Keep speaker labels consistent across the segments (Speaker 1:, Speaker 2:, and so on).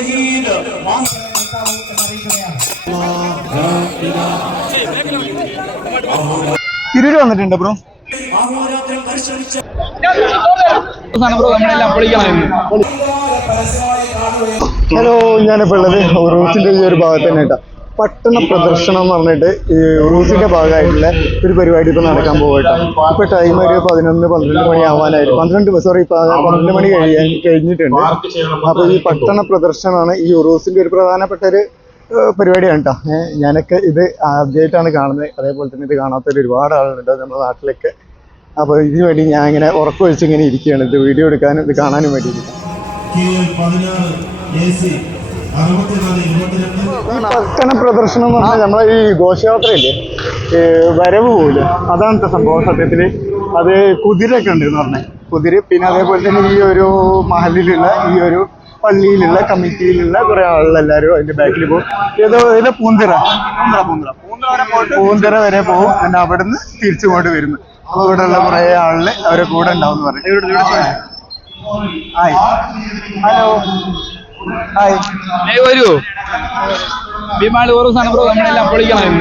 Speaker 1: ഷഹീദ്
Speaker 2: തിരൂര് വന്നിട്ടുണ്ട് bro. Hello ഞാനിപ്പോൾ ഉള്ളത് റോസിന്റെ ഈ ഒരു ഭാഗത്ത് തന്നെ കേട്ടോ പട്ടണ പ്രദർശനം എന്ന് പറഞ്ഞിട്ട് ഈ ഉറൂസിന്റെ ഭാഗമായിട്ടുള്ള ഒരു പരിപാടി ഇപ്പൊ നടക്കാൻ പോകട്ടോ ഇപ്പൊ ടൈം ഒരു പതിനൊന്ന് പന്ത്രണ്ട് മണി ആവാനായിട്ട് പന്ത്രണ്ട് സോറി പന്ത്രണ്ട് മണി കഴിയാൻ കഴിഞ്ഞിട്ടുണ്ട്. അപ്പൊ ഈ പട്ടണ പ്രദർശനമാണ് ഈ ഉറൂസിന്റെ ഒരു പ്രധാനപ്പെട്ട ഒരു പരിപാടിയാണ് കേട്ടോ ഞാനൊക്കെ ഇത് ആദ്യമായിട്ടാണ് കാണുന്നത്. അതേപോലെ തന്നെ ഇത് കാണാത്ത ഒരുപാട് ആളുകളുണ്ട് നമ്മുടെ നാട്ടിലൊക്കെ. അപ്പോൾ ഇതിനു വേണ്ടി ഞാൻ ഇങ്ങനെ ഉറക്കമൊഴിച്ച് ഇങ്ങനെ ഇരിക്കുകയാണ്. ഇത് വീഡിയോ എടുക്കാനും ഇത് കാണാനും വേണ്ടിയിട്ട്. പട്ടണ പ്രദർശനം എന്ന് പറഞ്ഞാൽ നമ്മളെ ഈ ഘോഷയാത്രയില്ലേ ഈ വരവ് പോലും. അതാണത്തെ സംഭവം സത്യത്തിൽ അത് കുതിരയൊക്കെ ഉണ്ട് എന്ന് പറഞ്ഞാൽ കുതിര പിന്നെ അതേപോലെ തന്നെ ഈ ഒരു മഹലിലുള്ള ഈ ഒരു പള്ളിയിലുള്ള കമ്മിറ്റിയിലുള്ള കുറെ ആളുകളെല്ലാവരും അതിന്റെ ബാക്കിൽ പോകും. ഏതോ ഇതിലെ പൂന്തിറ. പൂന്തിറ പൂന്തിറ. പൂന്തിറ വരെ പോകും. എന്നിട്ട് അവിടുന്ന് കൊണ്ട് വരുന്നു. അപ്പൊ ഇവിടെ ഉള്ള കുറെ ആളിൽ അവരെ കൂടെ ഉണ്ടാവും എന്ന് പറഞ്ഞു ഹായ് ഹലോ. ഹായ്.
Speaker 3: വരൂ. ഭീമാളി ഓരോ സാധനം ബ്രോ നമ്മളെല്ലാം പൊളിക്കണം.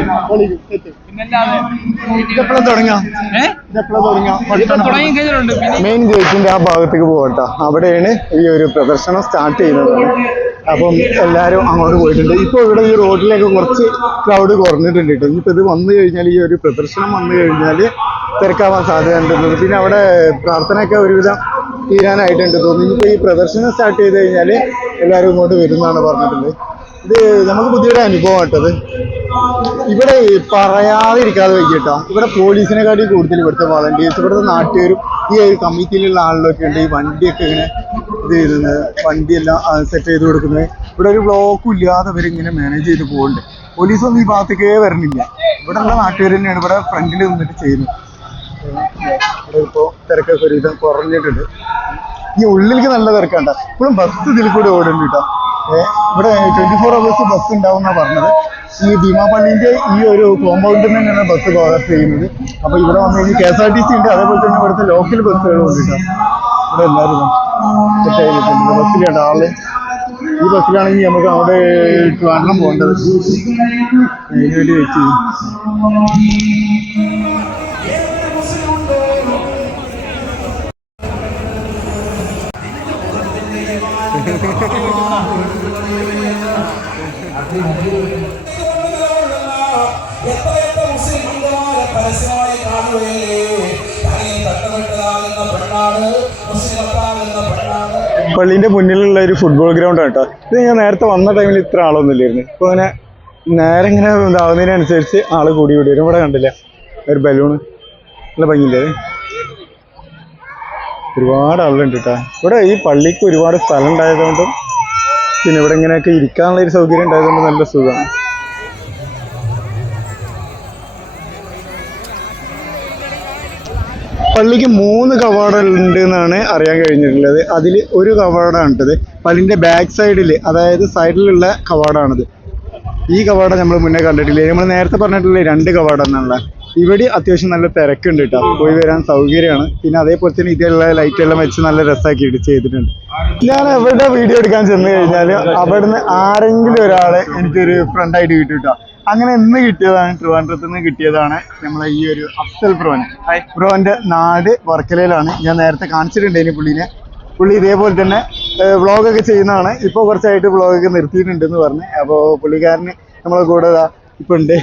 Speaker 2: ഇതെപ്പോഴും തുടങ്ങാം? തുടങ്ങാം?
Speaker 3: കഴിഞ്ഞിട്ടുണ്ട്.
Speaker 2: മെയിൻ ഗേറ്റിന്റെ ആ ഭാഗത്തേക്ക് പോകട്ടോ. അവിടെയാണ് ഈ ഒരു പ്രദർശനം സ്റ്റാർട്ട് ചെയ്യുന്നത്. അപ്പം എല്ലാവരും അങ്ങോട്ട് പോയിട്ടുണ്ട്. ഇപ്പോൾ ഇവിടെ ഈ റോഡിലേക്ക് കുറച്ച് ക്രൗഡ് കുറഞ്ഞിട്ടുണ്ട് കേട്ടോ. ഇനിയിപ്പോൾ ഇത് വന്നു കഴിഞ്ഞാൽ ഈ ഒരു പ്രദർശനം വന്നു കഴിഞ്ഞാൽ തിരക്കാവാൻ സാധ്യത ഉണ്ടെന്നുള്ളത് പിന്നെ അവിടെ പ്രാർത്ഥനയൊക്കെ ഒരുവിധം തീരാനായിട്ടുണ്ട് തോന്നുന്നു. ഇനിയിപ്പോൾ ഈ പ്രദർശനം സ്റ്റാർട്ട് ചെയ്ത് കഴിഞ്ഞാൽ എല്ലാവരും ഇങ്ങോട്ട് വരുമെന്നാണ് പറഞ്ഞിട്ടുള്ളത്. ഇത് നമുക്ക് പുതിയൊരു അനുഭവം കേട്ടത് ഇവിടെ പറയാതിരിക്കാതെ വയ്ക്കട്ടോ ഇവിടെ പോലീസിനെക്കാട്ടി കൂടുതൽ ഇവിടുത്തെ വളണ്ടിയേഴ്സ് ഇവിടുത്തെ നാട്ടുകാരും ഈ ഒരു കമ്മിറ്റിയിലുള്ള ആളുകളൊക്കെ ഉണ്ട്. ഈ വണ്ടിയൊക്കെ ഇങ്ങനെ ഇത് ചെയ്തുന്നത് വണ്ടിയെല്ലാം സെറ്റ് ചെയ്ത് കൊടുക്കുന്നത്. ഇവിടെ ഒരു ബ്ലോക്കും ഇല്ലാതെ ഇവരിങ്ങനെ മാനേജ് ചെയ്ത് പോകുന്നുണ്ട് പോലീസൊന്നും ഈ ഭാഗത്തേക്കേ വരണില്ല. ഇവിടെ ഉള്ള നാട്ടുകാർ തന്നെയാണ് ഇവിടെ ഫ്രണ്ടിൽ നിന്നിട്ട് ചെയ്യുന്നത്. ഇവിടെ ഇപ്പോൾ തിരക്കൊക്കെ ഒരു വിധം കുറഞ്ഞിട്ടുണ്ട്. ഈ ഉള്ളിലേക്ക് നല്ല തിരക്കാണ്ട ഇപ്പോഴും ബസ് ഇതിൽ കൂടെ ഓടുന്നുണ്ട് കേട്ടോ ഇവിടെ ട്വന്റി ഫോർ അവേഴ്സ് ബസ് ഉണ്ടാവും പറഞ്ഞത്. ഈ ഭീമാപള്ളിന്റെ ഈ ഒരു കോമ്പൗണ്ടിൽ തന്നെയാണ് ബസ് പാസ് ചെയ്യുന്നത്. അപ്പൊ ഇവിടെ വന്നു കഴിഞ്ഞാൽ K S R T C ഉണ്ട്. അതേപോലെ തന്നെ ഇവിടുത്തെ ലോക്കൽ ബസ്സുകളും ഉണ്ട് ഇവിടെ എല്ലാവരും സെറ്റ് ബസ്സിലുണ്ട് ആൾ. ഈ ബസ്സിലാണെങ്കിൽ നമുക്ക് അവിടെ ട്രിവാൻഡ്രം പോകേണ്ടത്. അതിനുവേണ്ടി വെയിറ്റ് ചെയ്യും
Speaker 4: എത്രയെത്ര മുസ്ലിം അംഗമാരെ പരസ്യമായി
Speaker 2: പള്ളീന്റെ മുന്നിലുള്ള ഒരു ഫുട്ബോൾ ഗ്രൗണ്ട് കേട്ടോ ഇത് ഞാൻ നേരത്തെ വന്ന ടൈമിൽ ഇത്ര ആളൊന്നും ഇല്ലായിരുന്നു. ഇപ്പൊ അങ്ങനെ നേരെ ഇങ്ങനെ ഇതാവുന്നതിനനുസരിച്ച് ആൾ കൂടി കൂടി വരും. ഇവിടെ കണ്ടില്ല? ഒരു ബലൂണ് നല്ല ഭംഗിയില്ലേ? ഒരുപാട് ആളുണ്ട് കേട്ടോ ഇവിടെ ഈ പള്ളിക്ക് ഒരുപാട് സ്ഥലം ഉണ്ടായതുകൊണ്ടും പിന്നെ ഇവിടെ ഇങ്ങനെയൊക്കെ ഇരിക്കാനുള്ള ഒരു സൗകര്യം ഉണ്ടായതുകൊണ്ട് നല്ല സുഖമാണ്. പള്ളിക്ക് മൂന്ന് കവാടമുണ്ട് എന്നാണ് അറിയാൻ കഴിഞ്ഞിട്ടുള്ളത്. അതിൽ ഒരു കവാടമാണ് ഇട്ടത് പള്ളിന്റെ ബാക്ക് സൈഡിൽ അതായത് സൈഡിലുള്ള കവാടമാണിത്. ഈ കവാടം നമ്മൾ മുന്നേ കണ്ടിട്ടില്ലേ? നമ്മൾ നേരത്തെ പറഞ്ഞിട്ടില്ലേ രണ്ട് കവാടം എന്നുള്ള? ഇവിടെ അത്യാവശ്യം നല്ല തിരക്കുണ്ട് കേട്ടോ പോയി വരാൻ സൗകര്യമാണ്. പിന്നെ അതേപോലെ തന്നെ ഇതിലുള്ള ലൈറ്റ് എല്ലാം വെച്ച് നല്ല രസമാക്കിയിട്ട് ചെയ്തിട്ടുണ്ട്. ഞാൻ എവിടെ വീഡിയോ എടുക്കാൻ ചെന്ന് കഴിഞ്ഞാൽ അവിടുന്ന് ആരെങ്കിലും ഒരാളെ എനിക്കൊരു ഫ്രണ്ടായിട്ട് കിട്ടും കേട്ടോ അങ്ങനെ ഇന്ന് കിട്ടിയതാണ് ട്രിവാൻഡ്രത്ത് നിന്ന് കിട്ടിയതാണ് നമ്മളെ ഈ ഒരു അഫ്സൽ ബ്രോൻ. ബ്രോന്റെ നാട് വർക്കലയിലാണ്. ഞാൻ നേരത്തെ കാണിച്ചിട്ടുണ്ട് ഇനി പുള്ളിനെ. പുള്ളി ഇതേപോലെ തന്നെ വ്ളോഗൊക്കെ ചെയ്യുന്നതാണ്. ഇപ്പോൾ കുറച്ചായിട്ട് വ്ളോഗൊക്കെ നിർത്തിയിട്ടുണ്ടെന്ന് പറഞ്ഞ്. അപ്പോൾ പുള്ളിക്കാരന് നമ്മളെ കൂടെ ഇപ്പം ഉണ്ട്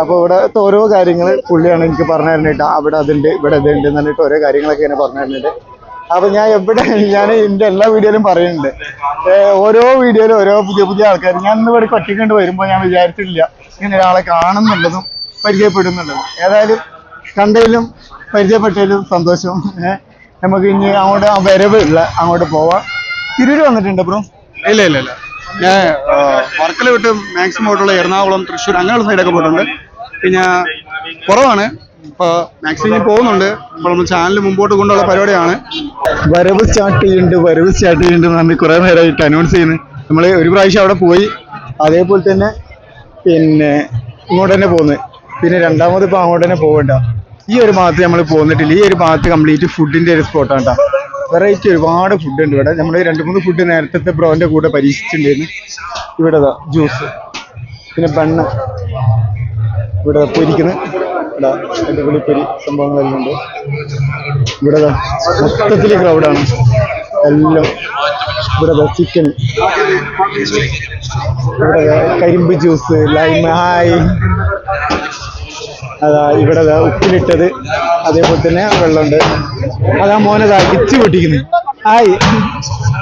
Speaker 2: അപ്പോൾ ഇവിടുത്തെ ഓരോ കാര്യങ്ങൾ പുള്ളിയാണ് എനിക്ക് പറഞ്ഞു തരുന്നിട്ട് അവിടെ അതുണ്ട് ഇവിടെ ഇതുണ്ട് എന്ന് പറഞ്ഞിട്ട് ഓരോ കാര്യങ്ങളൊക്കെ ഇങ്ങനെ പറഞ്ഞു തരുന്നുണ്ട് അപ്പൊ ഞാൻ എവിടെ ഞാൻ എന്റെ എല്ലാ വീഡിയോയിലും പറയുന്നുണ്ട്. ഓരോ വീഡിയോയിലും ഓരോ പുതിയ പുതിയ ആൾക്കാർ. ഞാൻ ഇന്ന് ഇവിടെ പറ്റിക്കൊണ്ട് വരുമ്പോൾ ഞാൻ വിചാരിച്ചിട്ടില്ല ഇങ്ങനെ ഒരാളെ കാണുന്നുള്ളതും പരിചയപ്പെടുന്നുള്ളതും. ഏതായാലും കണ്ടതിലും പരിചയപ്പെട്ടതിലും സന്തോഷം. നമുക്ക് ഇനി അങ്ങോട്ട് വരവ് ഉള്ള അങ്ങോട്ട് പോവാം. തിരൂര് വന്നിട്ടുണ്ട് ബ്രോ?
Speaker 5: ഇല്ല ഇല്ല ഇല്ല. ഞാൻ വർക്കല വിട്ട് മാക്സിമം ആയിട്ടുള്ള എറണാകുളം തൃശ്ശൂർ അങ്ങനെയുള്ള സൈഡൊക്കെ പോയിട്ടുണ്ട്. പിന്നെ കുറവാണ്. ഇപ്പോൾ മാക്സിമം പോകുന്നുണ്ട്. ഇപ്പോൾ നമ്മൾ ചാനൽ മുമ്പോട്ട് കൊണ്ടുള്ള പരിപാടിയാണ്.
Speaker 2: വരവ് സ്റ്റാർട്ട് ചെയ്യുന്നുണ്ട് വരവ് സ്റ്റാർട്ട് ചെയ്യുന്നുണ്ട് എന്ന് പറഞ്ഞ് കുറെ നേരമായിട്ട് അനൗൺസ് ചെയ്യുന്നു. നമ്മൾ ഒരു പ്രാവശ്യം അവിടെ പോയി. അതേപോലെ തന്നെ പിന്നെ ഇങ്ങോട്ട് തന്നെ പോകുന്നത് പിന്നെ രണ്ടാമത് ഇപ്പൊ അങ്ങോട്ട് തന്നെ പോകണ്ട ഈ ഒരു ഭാഗത്ത് നമ്മൾ പോന്നിട്ടില്ല. ഈ ഒരു ഭാഗത്ത് കംപ്ലീറ്റ് ഫുഡിന്റെ ഒരു സ്പോട്ടാണ് കേട്ടോ വെറൈറ്റി ഒരുപാട് ഫുഡ് ഉണ്ട് ഇവിടെ. നമ്മൾ രണ്ട് മൂന്ന് ഫുഡ് നേരത്തെ ബ്രോന്റെ കൂടെ പരീക്ഷിച്ചിട്ടുണ്ടായിരുന്നു. ഇവിടെ ജ്യൂസ് പിന്നെ ബണ്ണ്. ഇവിടെ പൊരിക്കുന്നു ഇവിടെ അടിപൊളി പൊരി സംഭവങ്ങളെല്ലാം ഉണ്ട്. ഇവിടെ മൊത്തത്തിൽ ക്രൗഡാണ് എല്ലാം. ഇവിടെ ചിക്കൻ ഇവിടെ കരിമ്പ് ജ്യൂസ് ലൈം ഹായ്. അതാ ഇവിടെ ഉപ്പിലിട്ടത്. അതേപോലെ തന്നെ വെള്ളമുണ്ട്. അതാ മോനെ ഇച്ചു പൊട്ടിക്കുന്നു. ഹായ്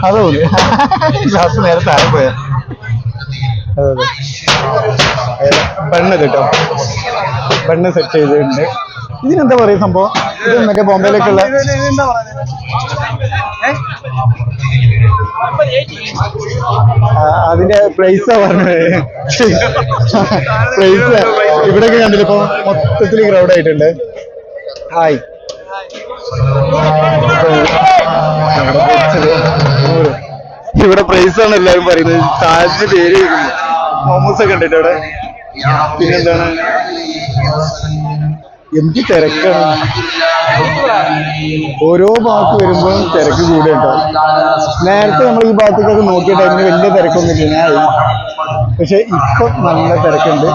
Speaker 2: അതോ ഗ്ലാസ് നേരെ താഴെ പോയ? അതെ അതെ. ബണ്ണ് കേട്ടോ. ബണ്ണ് സെറ്റ് ചെയ്തിട്ടുണ്ട്. ഇതിനെന്താ പറയുക സംഭവം? ഇത് മറ്റേ ബോംബെയിലേക്കുള്ള അതിന്റെ പ്രൈസാ പറഞ്ഞത്. പ്രൈസ് ഇവിടെയൊക്കെ കണ്ടില്ല? ഇപ്പൊ മൊത്തത്തിൽ ക്രൗഡ് ആയിട്ടുണ്ട്. ഹായ് ഇവിടെ പ്രൈസ് ആണ് എല്ലാരും പറയുന്നത്. താഴത്തെ പേര് മോമോസ് ഒക്കെ ഉണ്ട് ഇവിടെ. പിന്നെന്താണ്? എന്ത് തിരക്കാണ്. ഓരോ ഭാഗത്ത് വരുമ്പോഴും തിരക്ക് കൂടെ ഉണ്ടാവും നേരത്തെ നമ്മൾ ഈ ഭാഗത്തേക്കൊക്കെ നോക്കിയ ടൈമിന് വലിയ തിരക്കൊന്നും ഇല്ല പക്ഷെ ഇപ്പൊ നല്ല തിരക്കുണ്ട്.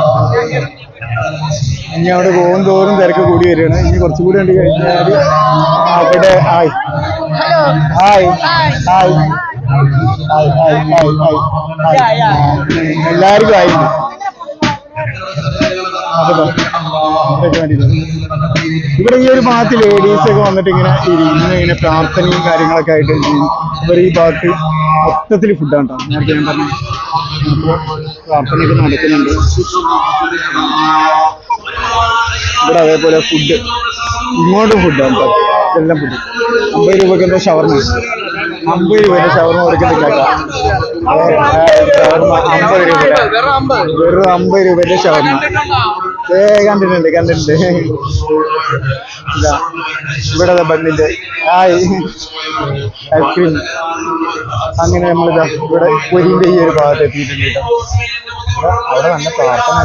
Speaker 2: ഇനി അവിടെ പോകും തോറും തിരക്ക് കൂടി വരികയാണ്. ഇനി കുറച്ചും കൂടി കണ്ടു കഴിഞ്ഞാൽ അവിടെ hi hi hi hi hi hi hi എല്ലാവർക്കും അതെ ഇതൊക്കെ വേണ്ടിയിട്ടുണ്ട് ഇവിടെ ഈ ഒരു ഭാഗത്ത് ലേഡീസ് ഒക്കെ വന്നിട്ട് ഇങ്ങനെ ഇരിക്കുന്ന ഇങ്ങനെ പ്രാർത്ഥനയും കാര്യങ്ങളൊക്കെ ആയിട്ട് ഇവർ ഈ ഭാഗത്ത് മൊത്തത്തിൽ ഫുഡാണ് കേട്ടോ നേരത്തെ ഞാൻ പറഞ്ഞു പ്രാർത്ഥനയൊക്കെ നടക്കുന്നുണ്ട്. ഇവിടെ അതേപോലെ ഫുഡ് ഇങ്ങോട്ടും ഫുഡാണ് കേട്ടോ. എല്ലാം ഫുഡ് അമ്പത് രൂപയ്ക്ക് എന്താ ഷവർമ. അമ്പത് രൂപയുടെ ഷവർമ കൊടുക്കുന്നില്ല ഷവർമ അമ്പത് രൂപ. വെറും അമ്പത് രൂപയുടെ ഷവർമ. ഏ കണ്ടിട്ടുണ്ട് കണ്ടിട്ടുണ്ട്. ഇവിടെ ബണ്ണിന്റെ ആയി ഐസ്ക്രീം. അങ്ങനെ നമ്മളിതാ ഇവിടെ പൊരിന്റെ ഈ ഒരു ഭാഗത്ത് എത്തിയിട്ടുണ്ട് അവിടെ നല്ല പ്രാർത്ഥന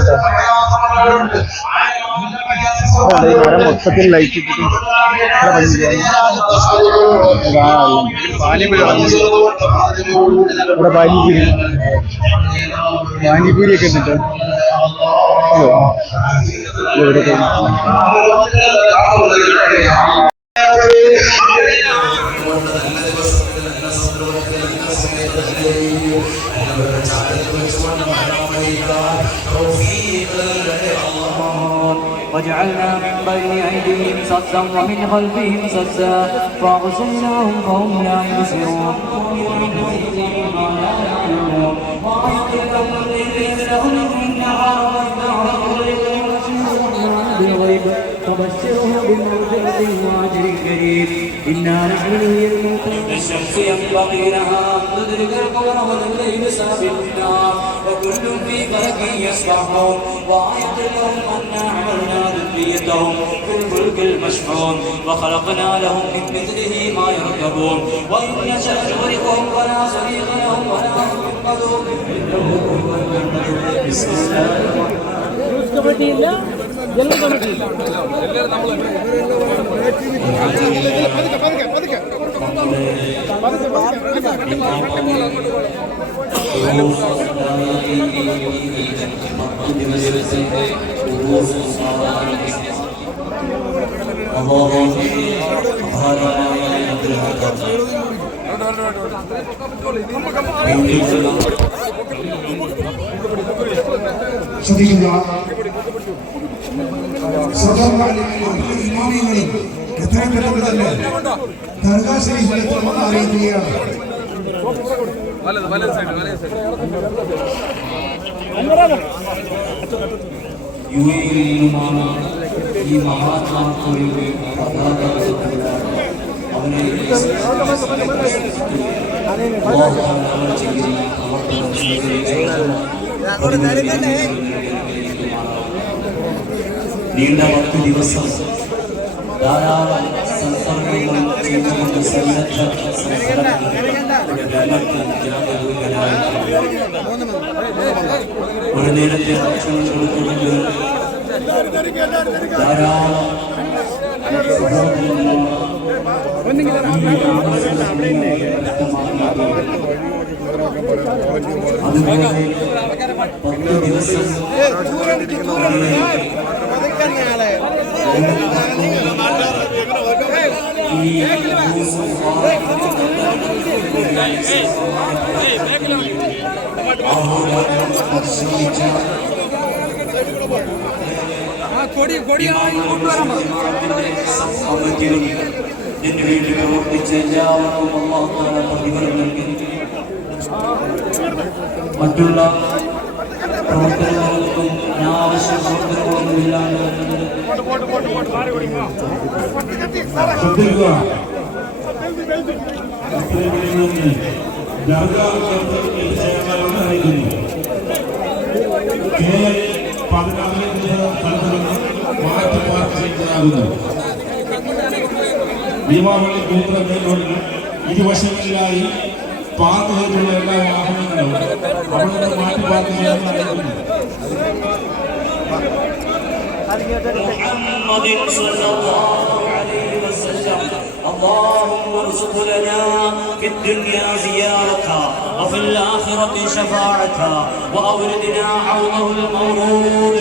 Speaker 2: മൊത്തത്തിൽ ലൈറ്റ് ഇവിടെ പാനിപൂരി പാനിപൂരി ഒക്കെ ഉണ്ട്
Speaker 1: وجعلنا من بين أيديهم سدا ومن خلفهم سدا فأغسلناهم فهم لا يبصرون بالغيب فبشره بمغفرة وأجر كريم إنا نحن نحيي الموتى الشمس ينبغي لها تدرك القمر والليل سابق النهار وكل في فلك يسبحون. وآية لهم أنا عملنا ذريتهم في الفلك المشحون. وخلقنا لهم من مثله ما يركبون. وإن نشأ نغرقهم فلا صريخ لهم ولا هم ينقذون. إنه هو المنقذ بسم الله الرحمن
Speaker 6: ശ്രദ്ധിക്കുക സ്വതന്ത്രങ്ങളും ഇമാമിയങ്ങളും എത്രയും പെട്ടെന്ന് തന്നെ ദർഗാ ശരീരത്തിലെത്തുമെന്ന് അറിയിക്കുകയാണ്
Speaker 1: യു എയിൽ നിന്നുമാണ് ഈ മഹാത്മാക്കളുടെ അവനെ നീണ്ട പത്ത് ദിവസം ധാരാളം സന്ദർഭങ്ങൾ ചെയ്തുകൊണ്ട് സന്നദ്ധ ഒരു നേരത്തെ ഭക്ഷണം കൊടുത്തുകൊണ്ട് ധാരാളം അതുപോലെ പത്ത് ദിവസം ഈ പരിശ്രമിച്ച കമ്മിറ്റികൾ ഇതിനു വേണ്ടി പ്രവർത്തിച്ച എല്ലാവർക്കും അള്ളാഹു തആല പ്രതിഫലം നൽകി മറ്റുള്ള പ്രവർത്തനങ്ങൾക്കും അനാവശ്യ പ്രവർത്തനങ്ങളൊന്നും ഇല്ലാണ്ട്
Speaker 7: ശ്രദ്ധിക്കുക മാറ്റി ചെയ്തതാകുന്നു ഭീമാവളി ഗോപുര ഇരുവശങ്ങളിലായി പാർക്ക് ചെയ്തിട്ടുള്ള എല്ലാ വാഹനങ്ങളും അവിടെ നിന്ന് മാറ്റി പാർക്ക് ചെയ്യാമെന്ന് അറിയിക്കുന്നു
Speaker 1: محمد صلى الله عليه وسلم اللهم ارزق لنا في الدنيا زيارتها وفي الآخرة شفاعتها وأوردنا عوضه المورود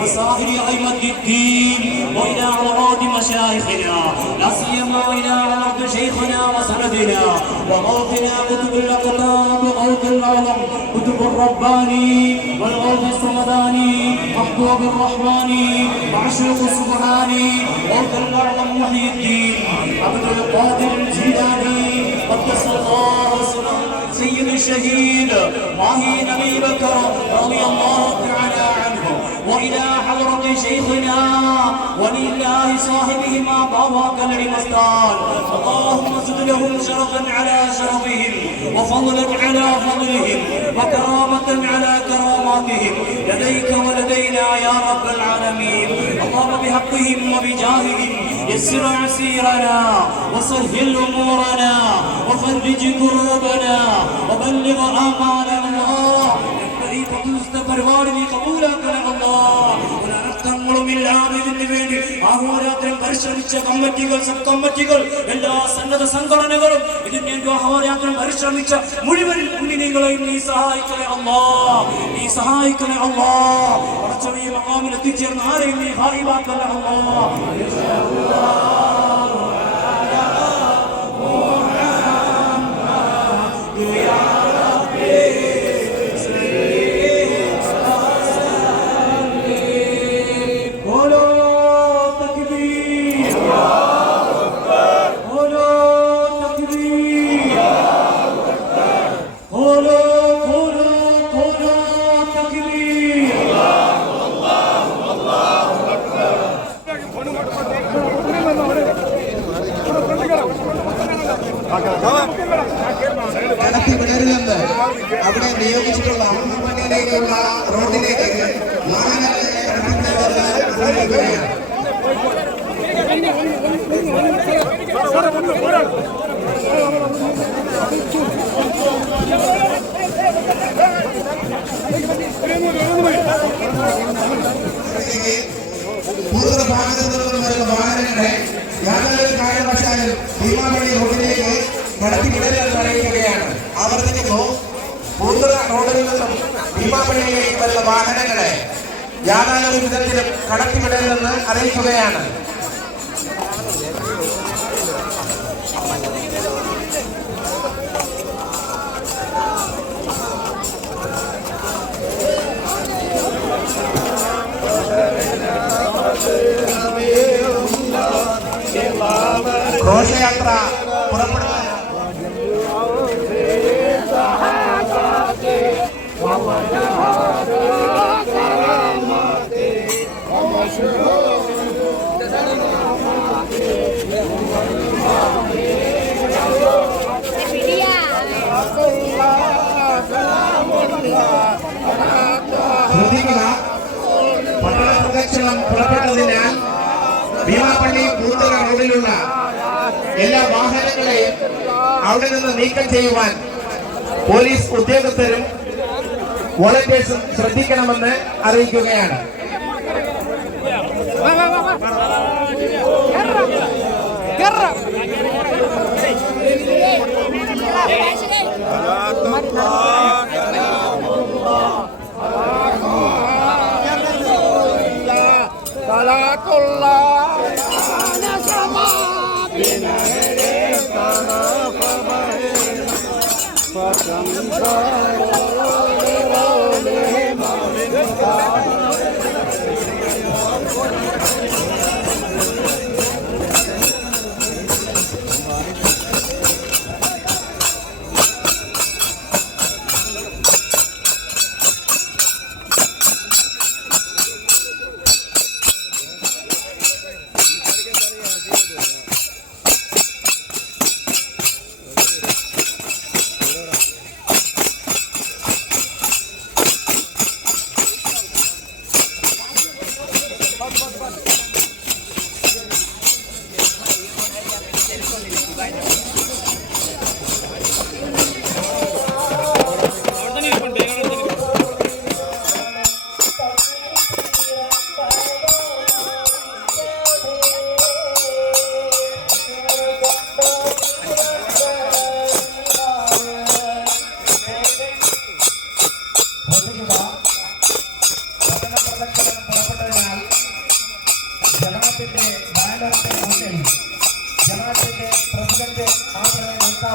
Speaker 1: وسائر أئمة الدين وإلى عورات مشايخنا. لا سيما إلى عرض شيخنا وسندنا. وغوثنا كتب الأقطاب وغوث العظم. كتب الرباني والغوث الصمداني محبوب الرحماني معشوق السبحاني. غوث الأعظم محي الدين. عبد القادر الجيلاني. قدس الله سره سيد الشهيد. ماهي نبي بكر رضي الله تعالى عنه. وإلى حضرة شيخنا ولي الله صاحبهما بابا المستان اللهم زد لهم شرفا على شرفهم وفضلا على فضلهم وكرامة على كراماتهم لديك ولدينا يا رب العالمين اللهم بحقهم وبجاههم يسر عسيرنا وسهل أمورنا وفرج كروبنا وبلغ آمالنا ഈ പതുസ്ഥ പരിപാടി നീ കബൂലാക്കണമല്ലോ ഒരർത്ഥങ്ങളുമില്ലാതെ ഇതിന് വേണ്ടി അഹോരാത്രം പരിശ്രമിച്ച കമ്മിറ്റികൾ സബ് കമ്മിറ്റികൾ എല്ലാ സന്നദ്ധ സംഘടനകളും ഇതിന് വേണ്ടി അഹോരാത്രം പരിശ്രമിച്ച മുഴുവൻ മുന്നികളെയും നീ സഹായിക്കണേ അല്ലാ നീ സഹായിക്കണേ അല്ലാ കുറച്ചൊരു മഹാമിൽ എത്തിച്ചേർന്ന് ആരെയും നീ ഹായിവാക്കണേ അല്ലാ बोलो
Speaker 8: യാതൊരു വിധത്തിലും കടത്തിവിടരുതെന്ന് അറിയിക്കുകയാണ്. ഘോഷയാത്ര ശ്രദ്ധിക്കുക പട്ടണ പ്രദക്ഷിണം പുറപ്പെട്ടതിനാൽ ഭീമാപ്പള്ളി പൂത്തറ റോഡിലുള്ള എല്ലാ വാഹനങ്ങളെയും അവിടെ നിന്ന് നീക്കം ചെയ്യുവാൻ പോലീസ് ഉദ്യോഗസ്ഥരും വോളണ്ടിയേഴ്സും ശ്രദ്ധിക്കണമെന്ന് അറിയിക്കുകയാണ്.
Speaker 2: কল্যাণ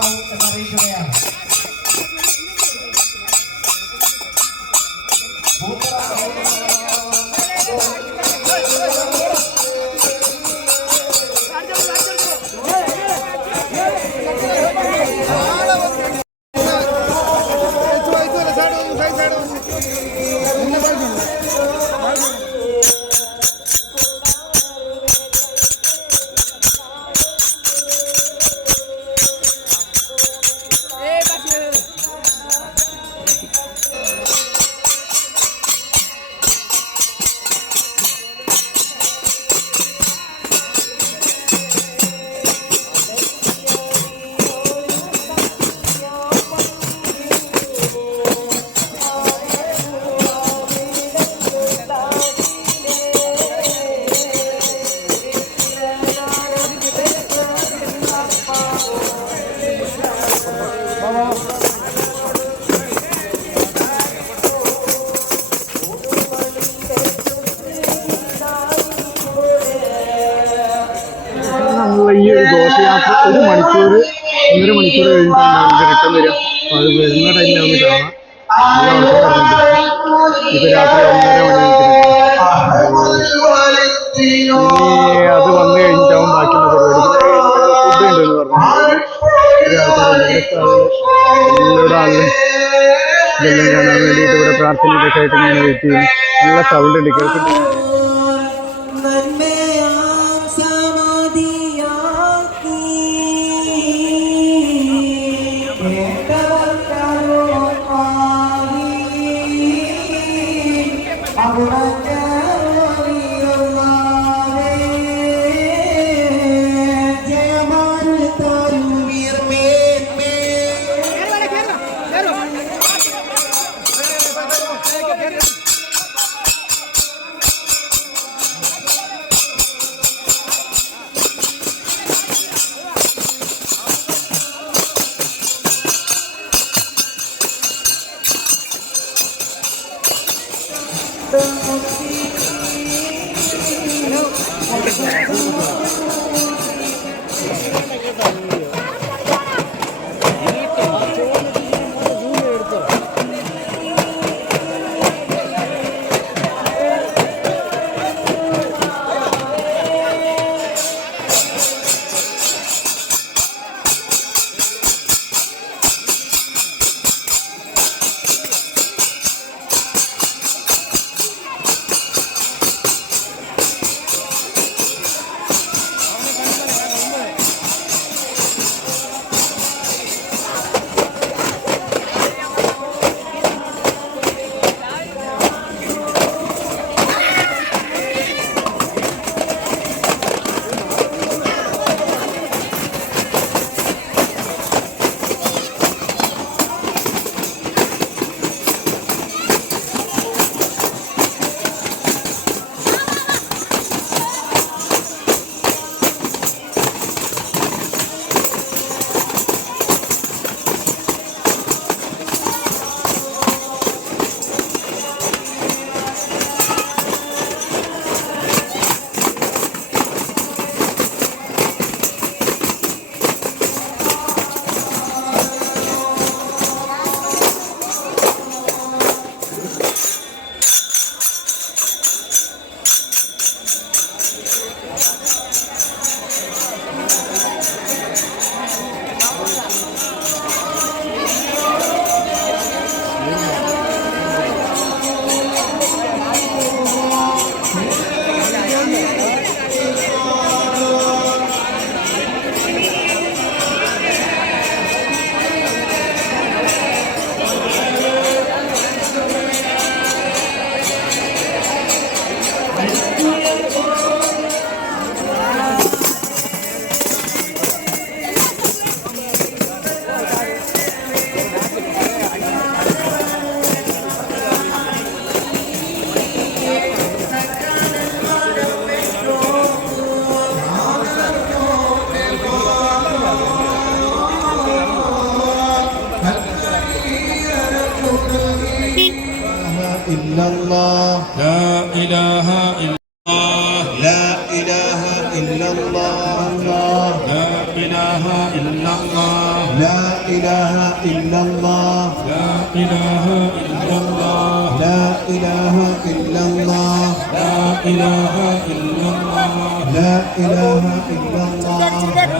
Speaker 2: Bravo,
Speaker 6: Marie Joel.
Speaker 7: لا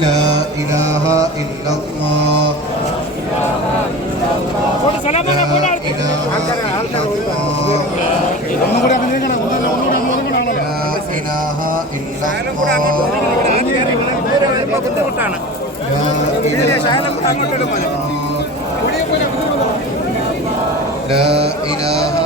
Speaker 7: لا إله إلا الله
Speaker 6: لا إله إلا الله
Speaker 7: لا إله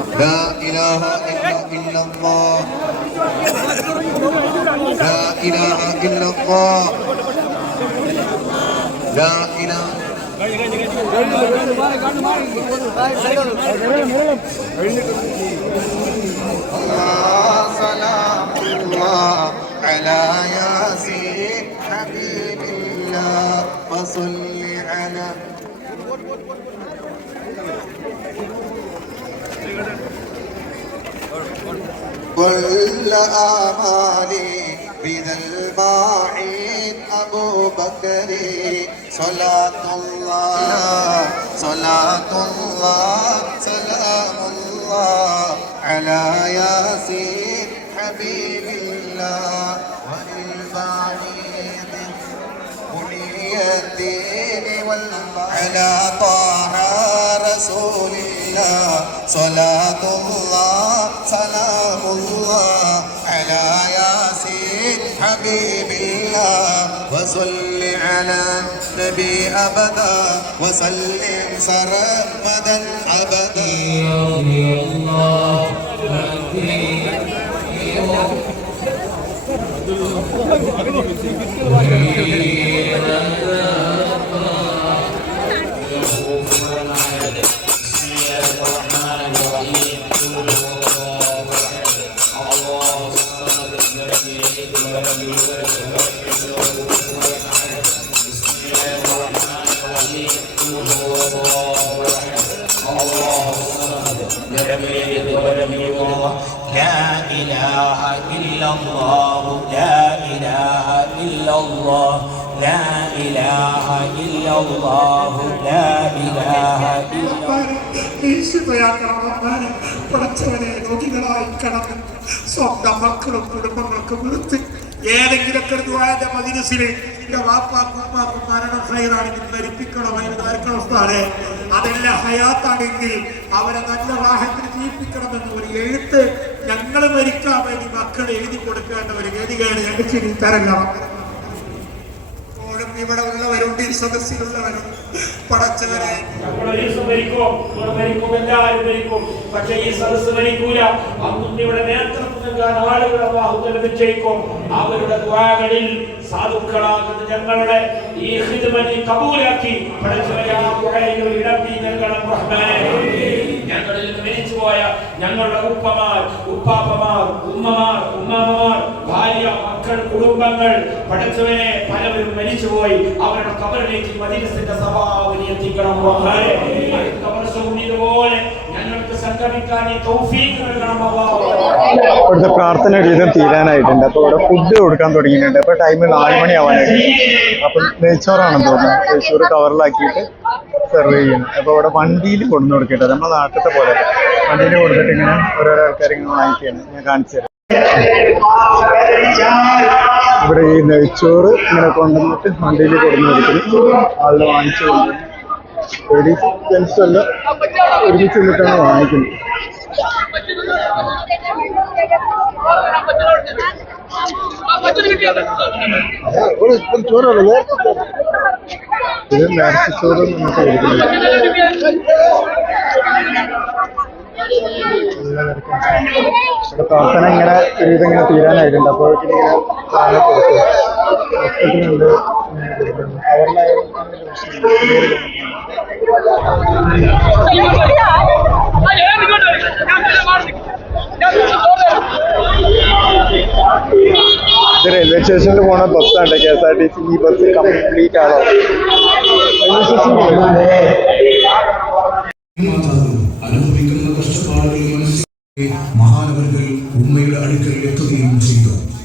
Speaker 6: لا إله إلا الله لا إله إلا الله لا إله الله سلام الله على ياسين حبيب الله وصل على كل آمالي بذا الباعث أبو بكر. صلاة الله صلاة الله سلام الله على ياسين حبيب الله. وللبعيد ولي الدين والبعيد على طه رسول الله صلاة الله سلام الله على ياسين حبيب الله وصل على النبي أبدا. وسلم سرمدا أبدا.
Speaker 4: لا അല്ലാഹു ലാ
Speaker 9: ഇലാഹ പടച്ചവനെ രോഗികളായി കടന്ന് സ്വന്തം മക്കളും കുടുംബങ്ങളൊക്കെ നിർത്തി ഏതെങ്കിലൊക്കെ ദുവാന്റെ മദിനസിൽ എന്റെ വാപ്പാക്കും ഉപ്പാക്കും മരണം ഹൈറാണെങ്കിൽ മരിപ്പിക്കണോ മരുന്നാർക്കണോസ്ഥാനെ അതെല്ലാം ഹയാത്താണെങ്കിൽ അവരെ നല്ല വാഹത്തിൽ ജീവിപ്പിക്കണമെന്ന് ഒരു എഴുത്ത് ഞങ്ങൾ മരിക്കാൻ വേണ്ടി മക്കൾ എഴുതി കൊടുക്കേണ്ട ഒരു ഗതികയാണ് ഞങ്ങൾക്ക് തരല്ല ഇവിടെ ഉള്ളവരുണ്ട് ഈ സദസ്സിലുള്ളവരും. പടച്ചവരെ
Speaker 10: ഭരിക്കും എല്ലാവരും പക്ഷെ ഈ സദസ് ഭരിക്കൂല അന്നും ഇവിടെ നേതൃത്വം നൽകാൻ ആളുകൾ അള്ളാഹു നിശ്ചയിക്കും. അവരുടെ ദ്വാകളിൽ സാധുക്കളാകുന്ന ഞങ്ങളുടെ ഈ ഹിദ്മനെ കബൂലാക്കി ഇടം നീ നൽകണം റഹ്മാനെ. ഞങ്ങളിൽ നിന്ന് മരിച്ചുപോയ ഞങ്ങളുടെ ഉപ്പമാർ ഉപ്പാപ്പമാർ ഉമ്മമാർ ഉമ്മാമമാർ ഭാര്യ മക്കൾ കുടുംബങ്ങൾ പഠിച്ചവനെ പലവരും മരിച്ചുപോയി. അവരുടെ കബറിലേക്ക് മദീനത്തിന്റെ സഭാവലി എത്തിക്കണം റഹ്മാനെ. അടുത്ത വർഷവും ഇതുപോലെ
Speaker 2: ഇവിടുത്തെ പ്രാർത്ഥന ഒരുവിധം തീരാനായിട്ടുണ്ട്. അപ്പോൾ ഇവിടെ ഫുഡ് കൊടുക്കാൻ തുടങ്ങിയിട്ടുണ്ട്. അപ്പോൾ ടൈം നാല് മണി ആവാനായിട്ട് അപ്പം നെയ്ച്ചോറാണെന്ന് തോന്നുന്നു. നെയ്ച്ചോറ് കവറിലാക്കിയിട്ട് സെർവ് ചെയ്യുന്നു. അപ്പോൾ ഇവിടെ വണ്ടിയിൽ കൊണ്ടു കൊടുക്കട്ടെ നമ്മുടെ നാട്ടിലത്തെ പോലെ വണ്ടിയിൽ കൊടുത്തിട്ട് ഇങ്ങനെ ഓരോരോ ആൾക്കാർ ഇങ്ങനെ വാങ്ങിക്കുകയാണ്. ഞാൻ കാണിച്ചു തരാം. ഇവിടെ ഈ നെയ്ച്ചോറ് ഇങ്ങനെ കൊണ്ടുവന്നിട്ട് വണ്ടിയിൽ കൊടുന്നു കൊടുക്കുന്നു. ആളുടെ വാങ്ങിച്ചു കൊണ്ടുവന്നു ലേഡീസ് ജെൻസും എല്ലാം ഒരുമിച്ച് നിന്നിട്ടാണ് വാങ്ങിക്കുന്നത്. ഇത് പ്രവർത്തനം ഇങ്ങനെ ഒരു ഇങ്ങനെ തീരാനായിട്ടുണ്ട്. അപ്പോഴേക്കും ഇങ്ങനെ അവരിലായാലും റെയിൽവേ സ്റ്റേഷനിൽ പോണ ബസ്സാണ് K S R T C ഈ ബസ് കംപ്ലീറ്റ് ആണോ റെയിൽവേ സ്റ്റേഷൻ
Speaker 11: അനുഭവിക്കുന്ന കഷ്ടപ്പാടുകൾ മനസ്സിലാക്കി മഹാനവർകൾ ഉമ്മയുടെ അടുക്കൽ എത്തുകയും ചെയ്തു.